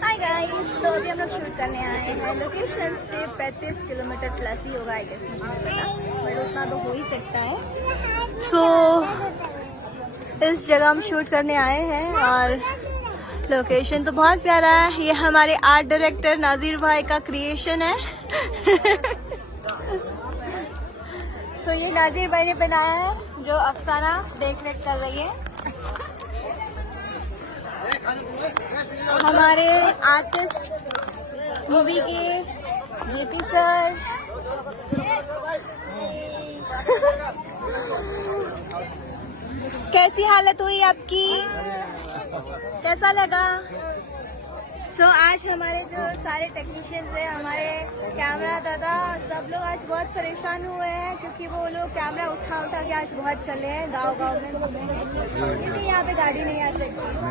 Hi guys, तो अभी हम लोग शूट करने आए हैं। लोकेशन से 35 किलोमीटर प्लस ही होगा आई गेस, मुझे नहीं पता, बट उतना तो हो ही सकता है। सो इस जगह हम शूट करने आए हैं और लोकेशन तो बहुत प्यारा है। ये हमारे आर्ट डायरेक्टर नाजिर भाई का क्रिएशन है। सो ये नाजिर भाई ने बनाया है, जो अफसाना देख रेख कर रही है। हमारे आर्टिस्ट मूवी के जेपी सर। कैसी हालत हुई आपकी, कैसा लगा? सो आज हमारे जो सारे टेक्नीशियंस हैं, हमारे कैमरा दादा, सब लोग आज बहुत परेशान हुए हैं क्योंकि वो लोग कैमरा उठा के आज बहुत चले हैं गांव में, क्योंकि यहाँ पे गाड़ी नहीं आ सकती।